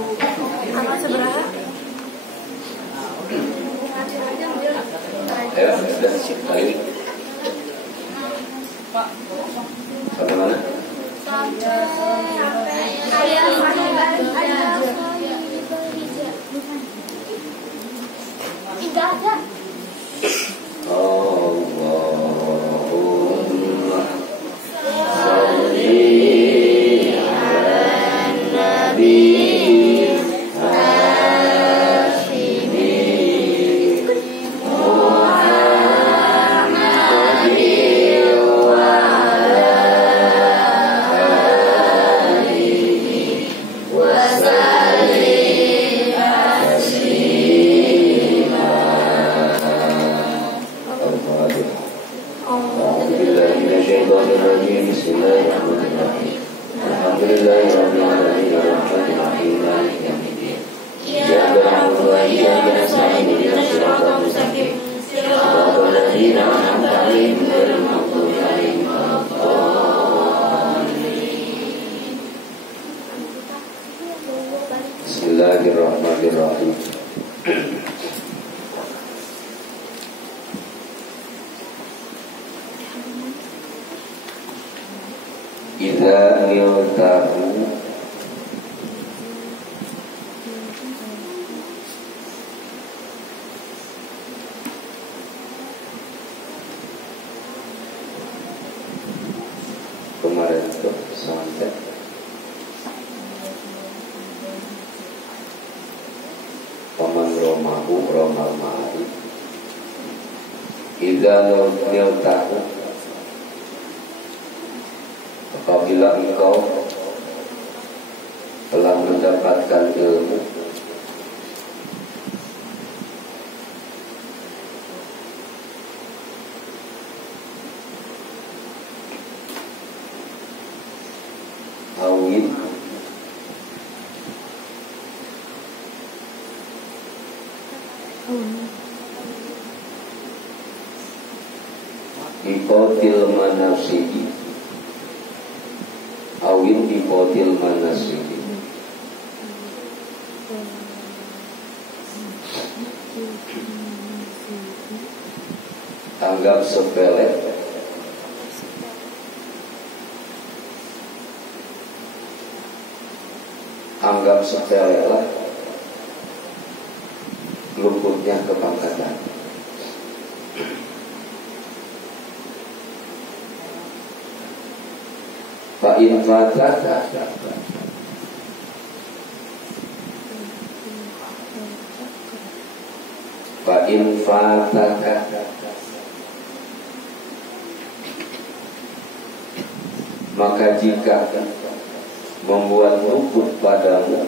Anak seberapa? Ya, sudah. Kali. Sampai mana? Tidak ada. Allahumma salli ala nabi Bismillahirrahmanirrahim. Idza miltahu kemarin tuh sampai paman romahu romal ma'ari idza miltahu, apabila engkau telah mendapatkan ilmu, awin bipotil manasihi, awin bipotil manasihi, anggap sepele lah luputnya kepangkatan. Fa'in fataka, maka jika membuat luput padamu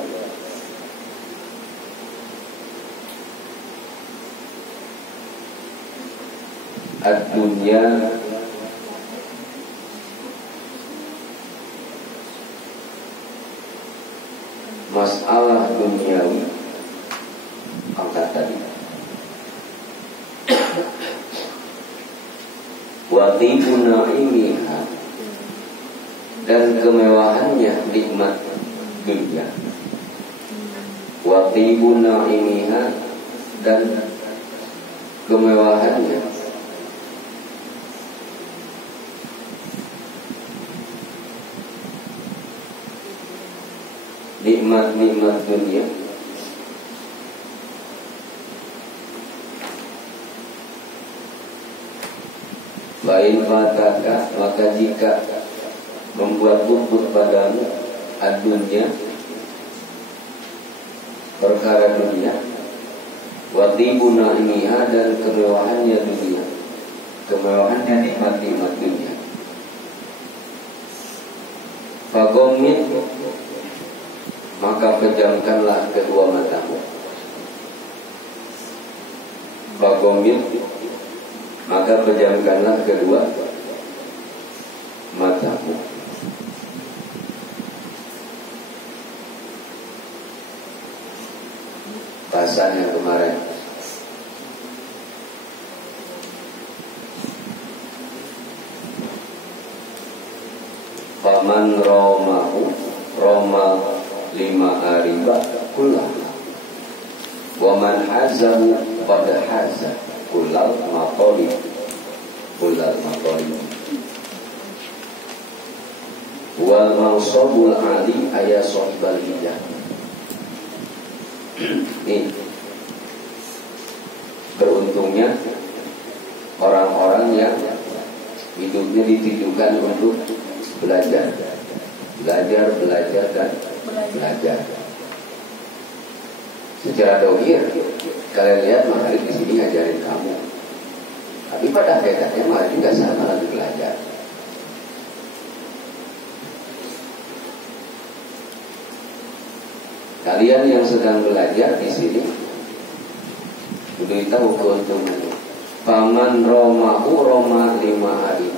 ad-dunya, masalah duniawi, angkat tadi, wa tibu na'imiha, dan kemewahannya nikmat dunia, wa tibu na'imiha, dan kemewahannya nikmat-nikmat dunia, bain fataka, maka jika membuat luput padamu ad-dunya, perkara dunia, wa tibu na'imiha, dan kemewahannya dunia, kemewahannya nikmat-nikmat dunia, fagomit, maka pejamkanlah kedua matamu. Fagomit, maka pejamkanlah kedua matamu. Bahasan yang kemarin. Paman romahu, roma 5 hari Wa man hazahu qad haza kullal maqalib. Kullal maqalib. Wal mansabul ali ayat sahibal hijah. Nih, beruntungnya orang-orang yang hidupnya ditujukan untuk belajar, dan belajar. Secara dohir, kalian lihat Ma'arif di sini ngajarin kamu, tapi pada hakikatnya Ma'arif juga sama lagi belajar. Kalian yang sedang belajar di sini, beritahu keuntungannya. Paman romahu roma 5 hari.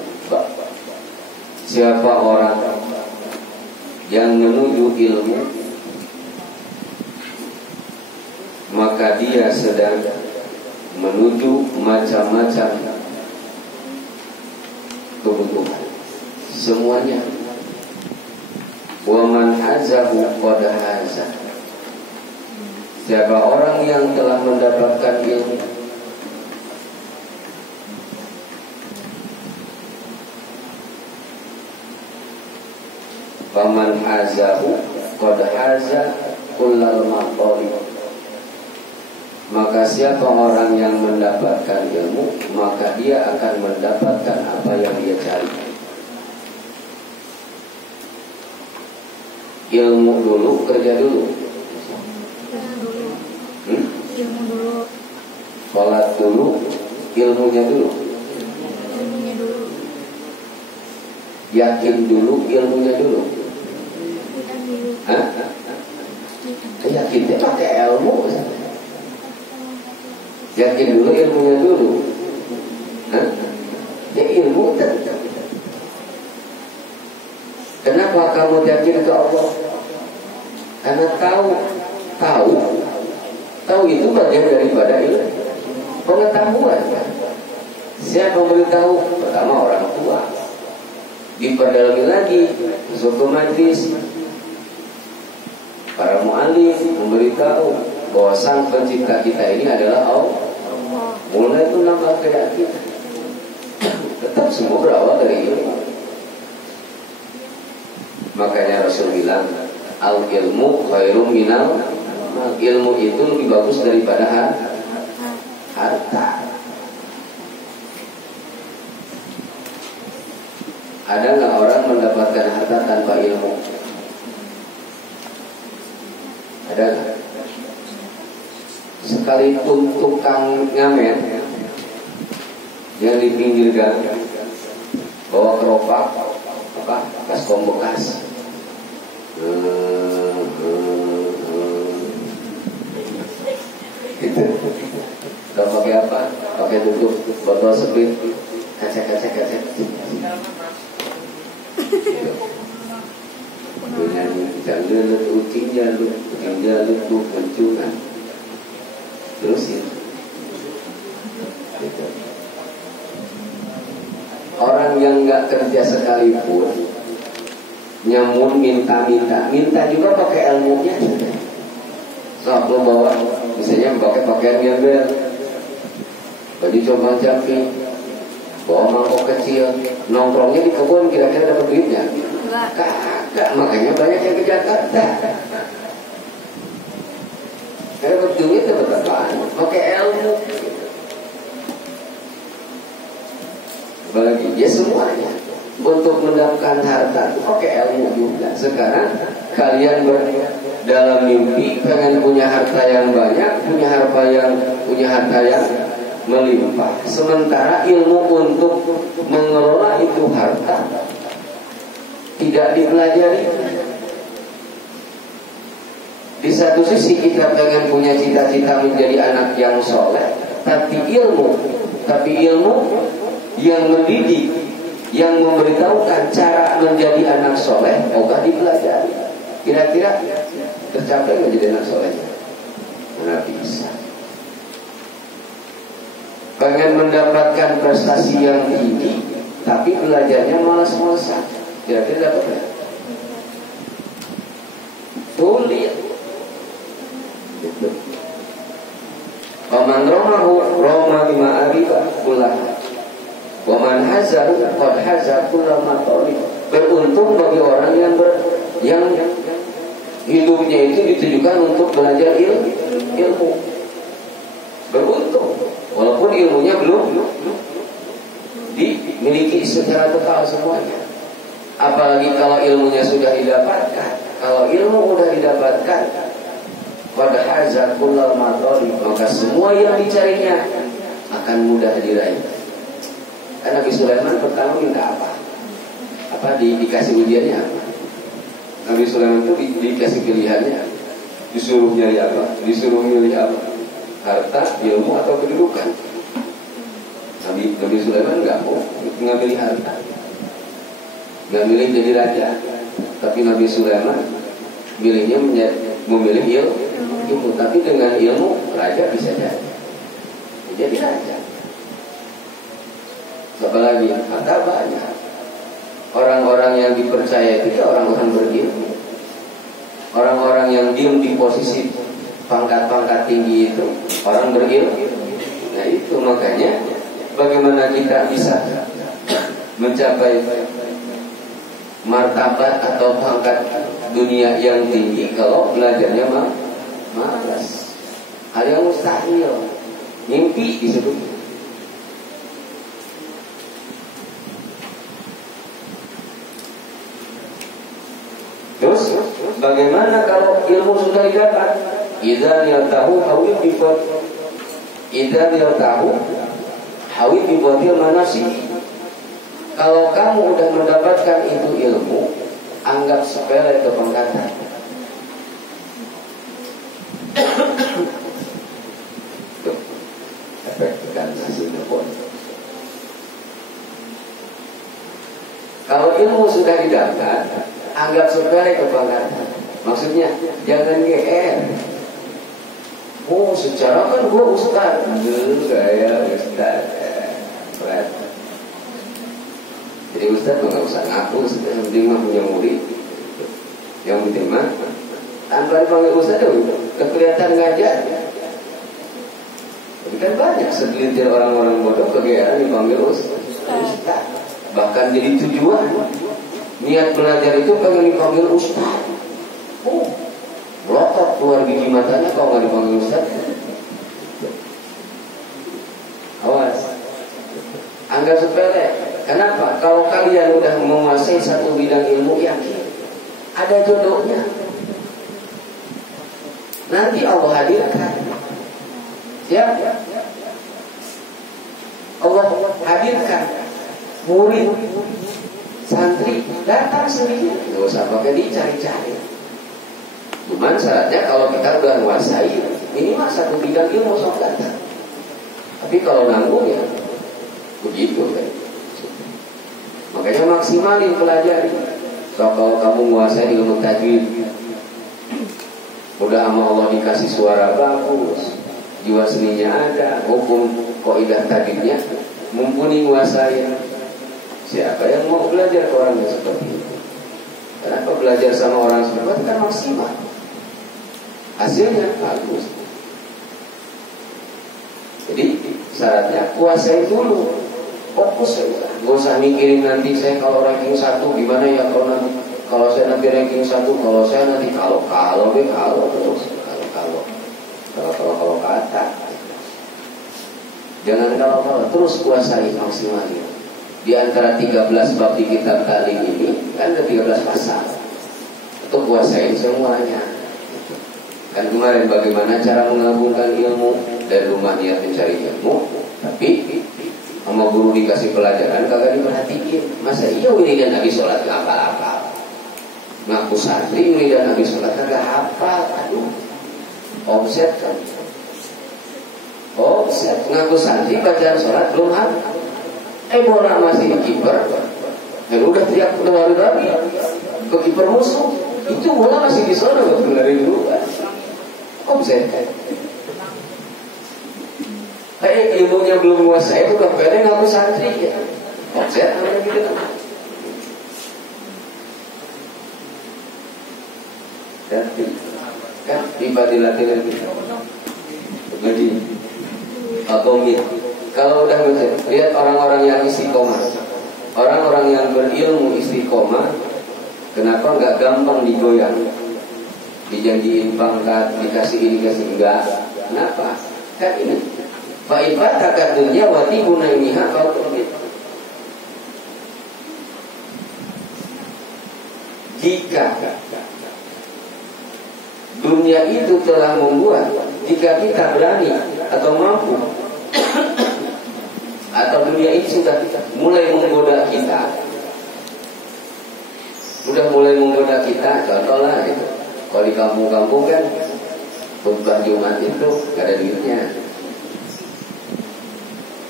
Siapa orang yang menuju ilmu, maka dia sedang menuju macam-macam kebutuhan semuanya. Wa man hazahu qad haza. Siapa orang yang telah mendapatkan ilmu, faman hazahu qad haza kullal maqalib. Maka siapa orang yang mendapatkan ilmu, maka dia akan mendapatkan apa yang dia cari. Ilmu dulu, kerja dulu. Ilmu dulu. Sholat dulu, ilmunya dulu. Ilmunya dulu. Yakin dulu, ilmunya dulu. Bukan dulu. Hah? Yakin dia pakai ilmu. Yakin dulu, ilmunya dulu. Hah? Ya ilmu tetap. Kenapa kamu yakin ke Allah? Karena tahu itu bagian daripada ilmu, pengetahuan. Siapa memberitahu? Pertama orang tua. Diperdalami lagi, masuk ke majlis, para mu'alif memberitahu bahwa sang pencipta kita ini adalah Allah. Mulai itu nambah keyakinan. Tetap semua berawal dari ilmu. Makanya Rasul bilang, al ilmu khairum minal. Ilmu itu lebih bagus daripada harta. Ada nggak orang mendapatkan harta tanpa ilmu? Ada nggak? Sekalipun tukang ngamen yang di pinggir gang bawa keropak, bekas kombekas, gitu. Gak pakai apa? Pakai tutup botol sprit, kaca. Nyanyi jangan ucing jalur pencungan. Terusin. Gitu. Orang yang nggak kerja sekalipun, nyamun minta juga pakai ilmunya. Sok lo bawa, misalnya pakai pakaian gembel, baju coba jampi, bawa mangkok kecil, nongkrongnya di kebun, kira-kira dapat duitnya? Kagak, makanya banyak yang ke Jakarta. Dapat duit dapat apaan? Pakai ilmu. Bagi ya semuanya untuk mendapatkan harta itu pakai ilmu juga. Sekarang kalian dalam mimpi pengen punya harta yang banyak, punya harta yang melimpah. Sementara ilmu untuk mengelola itu harta tidak dipelajari. Di satu sisi kita pengen punya cita-cita menjadi anak yang soleh, tapi ilmu yang mendidik, yang memberitahukan cara menjadi anak soleh, ogah dipelajari. Kira-kira tercapai menjadi anak solehnya? Mana bisa. Pengen mendapatkan prestasi yang tinggi, tapi belajarnya malas-malasan. Kira-kira dapat nggak? Sulit. Gitu. Faman romahu roma bima ariba kullah. Waman hazar qad hazar kullah matoli. Beruntung bagi orang yang hidupnya itu ditujukan untuk belajar ilmu. Beruntung walaupun ilmunya belum dimiliki secara total semuanya. Apalagi kalau ilmunya sudah didapatkan. Kalau ilmu sudah didapatkan, pada hazar kullal matoli, maka semua yang dicarinya akan mudah diraih. Karena Nabi Sulaiman pertama minta apa? Dikasih ujiannya apa? Nabi Sulaiman itu dikasih pilihannya, disuruh nyari apa? Disuruh milih apa? Harta, ilmu atau kedudukan? Nabi Sulaiman nggak milih harta, nggak milih jadi raja, tapi Nabi Sulaiman milihnya memilih ilmu, tapi dengan ilmu raja bisa jadi raja. Apalagi harta banyak. Orang-orang yang dipercaya itu orang-orang berilmu. Orang-orang yang diem di posisi pangkat-pangkat tinggi itu orang berilmu. Nah itu makanya bagaimana kita bisa mencapai martabat atau pangkat dunia yang tinggi kalau belajarnya malas. Hal yang mustahil, mimpi disebut. Terus bagaimana kalau ilmu sudah didapat? Idza yatahu hawid bifat. Idza yatahu hawid bifatil manasi. Kalau kamu udah mendapatkan itu ilmu, anggap sepele kepangkatan. Efekkan hasil telepon. Kalau ilmu sudah didapat, anggap sepele kepangkatan. Maksudnya jangan GR. Oh, secara kan gue ustaz. Saya ustaz. Jadi ustaz nggak usah ngaku, yang penting mah punya murid. Yang penting mah tanpa dipanggil ustaz itu kelihatan ngajar. Tapi kan banyak segelintir orang-orang bodoh kegeeran dipanggil ustaz. Bahkan jadi tujuan niat belajar itu pengen dipanggil ustaz. Oh, melotot keluar gigi matanya kalau nggak dipanggil ustaz. Awas, anggap sepele. Kenapa? Kalau kalian udah menguasai satu bidang ilmu, yakin ada jodohnya. Nanti Allah hadirkan. Siap? Allah hadirkan murid, santri datang sendiri. Nggak usah pakai dicari-cari. Cuman syaratnya kalau kita udah menguasai minimal satu bidang ilmu sok datang. Tapi kalau nanggung ya begitu kan. Makanya maksimalin pelajari. So, kalau kamu menguasai ilmu tajwid, udah sama Allah dikasih suara bagus, jiwa seninya ada, hukum kaidah tajwidnya mumpuni menguasai. Siapa yang mau belajar ke orang yang seperti itu? Kenapa belajar sama orang seperti itu kan maksimal, hasilnya bagus. Jadi syaratnya kuasai dulu. Fokus saja, nggak usah mikirin nanti saya kalau ranking 1 gimana ya, kalau saya nanti ranking 1, kalau saya nanti kalau terus kalau kata, jangan kalau terus kuasai maksimalnya. Di antara 13 bab di kitab Ta'lim ini kan ada 13 pasal, itu kuasain semuanya. Kan kemarin bagaimana cara menggabungkan ilmu dari rumah niat mencari ilmu, tapi sama guru dikasih pelajaran kagak diperhatiin. Masa iya wiridan Nabi sholat gak hafal-hafal, ngaku santri wiridan Nabi sholat kagak hafal. Aduh, offset kan, offset. Ngaku santri bacaan sholat belum hafal, bola masih di kiper, udah teriak lari ke kiper musuh, itu bola masih di sana nggak lari dulu, offset kan. Ilmunya belum menguasai itu kepede ngaku santri ya. Offset namanya gitu. Dan kan ibadilatil ngaji Komit. Kalau udah lihat orang-orang yang istiqomah, orang-orang yang berilmu istiqomah, kenapa nggak gampang digoyang? Dijanjiin pangkat, dikasih ini, dikasih enggak. Kenapa? Kan ini. Fa'ifat takat dunia wati gunainiha komit. Jika dunia itu telah membuat, jika kita berani atau mampu, atau dunia itu sudah mulai menggoda kita, contohlah gitu. Kalau di kampung-kampung kan khutbah Jumat itu gak ada duitnya.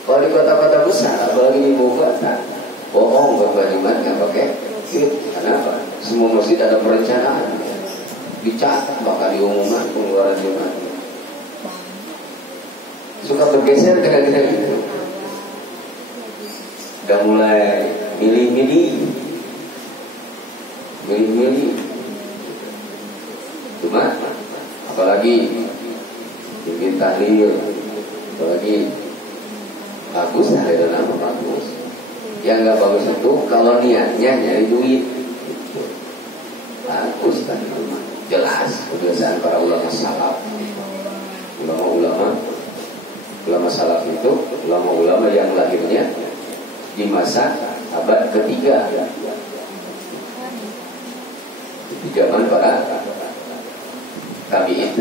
Kalau di kota-kota besar, apalagi di ibu kota, bohong khutbah Jumat nggak pakai duit. Kenapa? Semua masjid ada perencanaan, dicatat bakal diumumkan pengeluaran Jumat. Suka bergeser kira-kira gitu. Udah mulai milih-milih. Cuma apalagi bikin tahlil, apalagi bagus, ada nama bagus. Yang nggak bagus itu kalau niatnya nyari duit. Bagus kan, jelas kebiasaan para ulama salaf. Ulama salaf itu ulama-ulama yang lahirnya di masa abad ketiga, di zaman para tabi'in.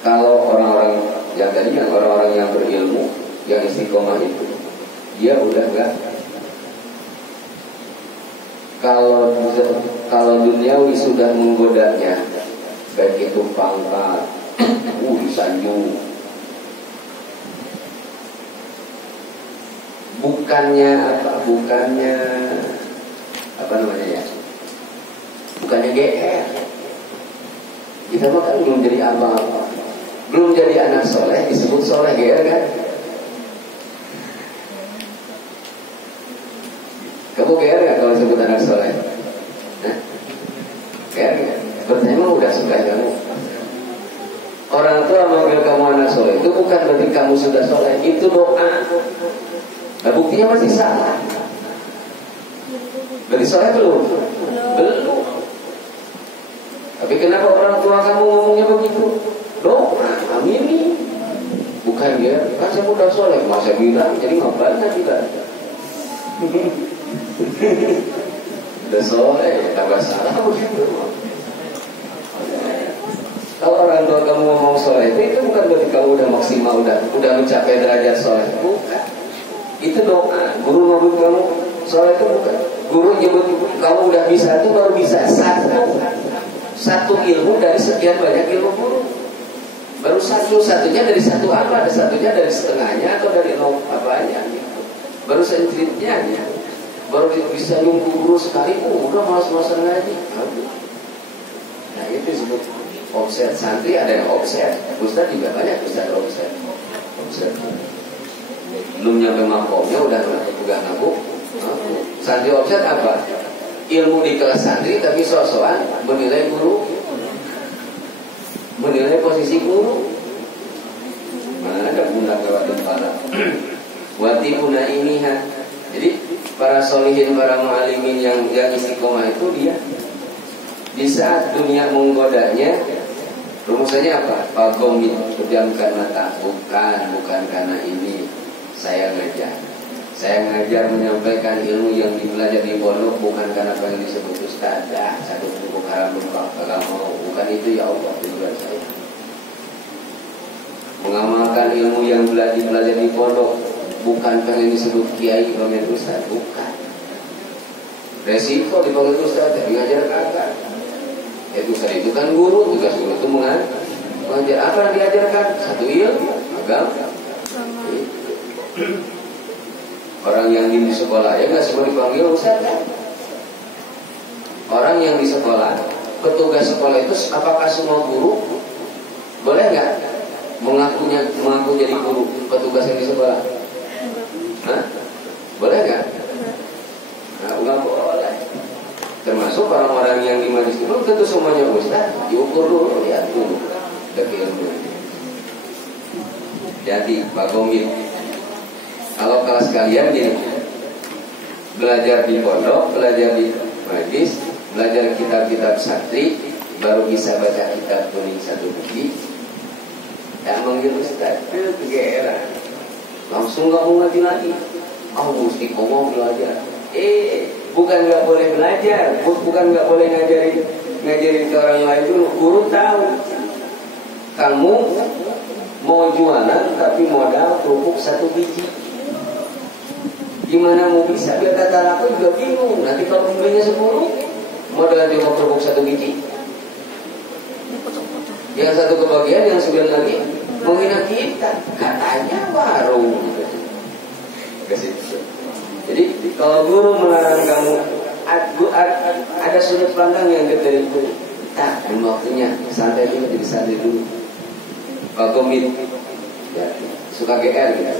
Kalau orang-orang yang tadi, yang orang-orang yang berilmu, yang istiqomah itu, dia udah enggak. Kalau duniawi sudah menggodanya, baik itu pangkat, sanjung, bukannya GR. Kita kan belum jadi apa-apa, belum jadi anak soleh disebut soleh, GR kan? Kamu GR nggak kalau disebut anak soleh? GR nggak? Berarti udah soleh kamu. Orang tua manggil kamu anak soleh itu bukan berarti kamu sudah soleh, itu doa. Nah, buktinya masih salah. Berarti soleh belum. Tapi kenapa orang tua kamu ngomongnya begitu? Doa, amini. Bukan dia, kan saya udah soleh, masa bilang jadi ngapain tidak? Udah soleh, tambah salah begitu. Kalau orang tua kamu ngomong soleh itu bukan berarti kamu udah maksimal, udah mencapai derajat soleh. Bukan. Itu doa. Guru ngomong kamu soleh itu bukan. Guru nyebut kamu udah bisa itu baru bisa satu ilmu dari sekian banyak ilmu guru. Baru satunya dari satu apa? Ada satunya dari setengahnya atau dari apanya gitu. Baru seintritnya ya. Baru bisa nyumbu guru sekali, udah malas-malasan ngaji. Nah itu disebut offset. Santri ada yang offset, ustaz juga banyak ustaz offset. Belum nyampe makomnya udah ngaku. Santri offset apa? Ilmu di kelas santri tapi sosokan menilai guru, menilai posisi guru. Mana ada guna lewat para wati guna ini ha. Jadi para solihin, para mu'alimin yang istiqomah itu dia di saat dunia menggodanya, rumusnya apa? Pagomit, pejamkan mata. Bukan karena ini saya ngajar menyampaikan ilmu yang dipelajari di pondok bukan karena pengen disebut ustaz, satu buku haram lupa kalau mau, bukan itu ya Allah tujuan saya. Mengamalkan ilmu yang belajar di pondok bukan pengen disebut kiai, pengen ustaz, bukan. Resiko dipanggil ustaz, tapi ngajar kagak. Ustaz itu kan guru, tugas guru itu mengajar. Apa yang diajarkan? Satu ilmu, agama. Orang yang di sekolah ya nggak semua dipanggil ustaz kan? Orang yang di sekolah, petugas sekolah itu apakah semua guru? Boleh nggak mengaku jadi guru petugas yang di sekolah? Hah? Boleh nggak? Nah, nggak boleh. Termasuk orang-orang yang di majelis itu tentu semuanya ustaz, diukur dulu, lihat dulu. Demi ilmu. Jadi Pak Gomit, kalau kelas kalian gini, belajar di pondok, belajar di majlis, belajar kitab-kitab sakti, baru bisa baca kitab kuning satu buku. Yang manggil Ustaz, kegeeran, langsung gak mau ngaji lagi. Mesti ngomong belajar. Bukan gak boleh belajar, bukan gak boleh ngajarin ke orang lain dulu. Guru tahu kamu mau jualan tapi modal kerupuk 1 biji. Gimana mau bisa? Biar kata aku juga bingung. Nanti kalau belinya 10, modal dia mau kerupuk 1 biji. Yang satu kebagian, yang 9 lagi menghina kita. Katanya warung. Jadi kalau guru melarang kamu, ada sudut pandang yang dari guru. Waktunya santai dulu, jadi santai dulu. Pak Gomit ya, suka GR gitu.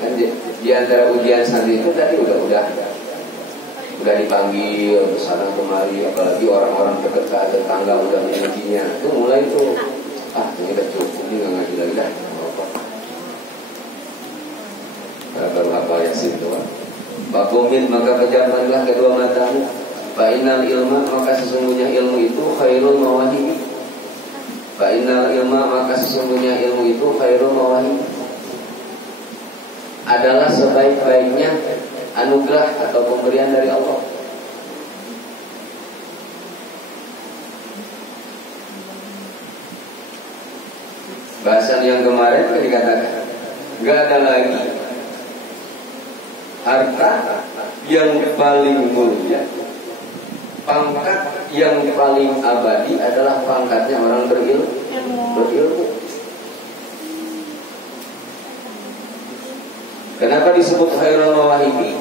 Kan di antara ujian santri itu tadi udah dipanggil kesana kemari, apalagi orang-orang dekat tetangga udah mengujinya. Itu mulai tuh, ini udah cukup, ini nggak ngaji lagi dah. Baru hafal Yasin doang. Pak Gomit, maka pejamkanlah kedua matamu. Fa'inal ilma, maka sesungguhnya ilmu itu khairul mawahib. Fa'inal ilma, maka sesungguhnya ilmu itu khairul mawahib, adalah sebaik-baiknya anugerah atau pemberian dari Allah. Bahasan yang kemarin kan dikatakan, gak ada lagi harta yang paling mulia, pangkat yang paling abadi adalah pangkatnya orang berilmu. Kenapa disebut khairul mawahibi?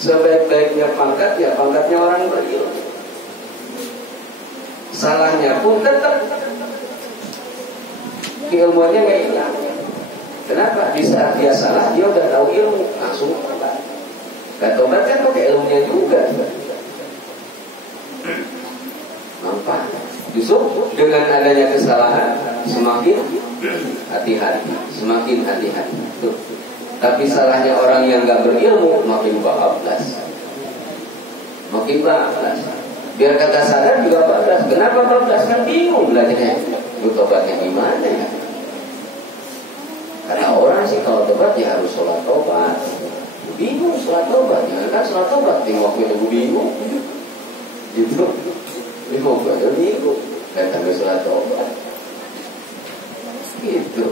Sebaik-baiknya pangkat, ya pangkatnya orang berilmu. Salahnya pun tetap keilmuannya nggak hilang. Kenapa? Di saat dia salah, dia udah tahu ilmu, langsung tobat. Gak tobat kan pakai ilmunya juga. Nampak? Justru dengan adanya kesalahan semakin hati-hati, semakin hati-hati. Tuh. Tapi salahnya orang yang gak berilmu makin bablas. Makin bablas. Biar kata sadar juga bablas. Kenapa bablas? Kan bingung belajarnya. Lu tobatnya gimana ya? Karena orang sih kalau tobat ya harus sholat tobat. Bingung sholat tobat. Ya kan sholat tobat tengok waktu itu bingung. Gitu. Bingung gue bingung. Dan sampai sholat tobat. Gitu.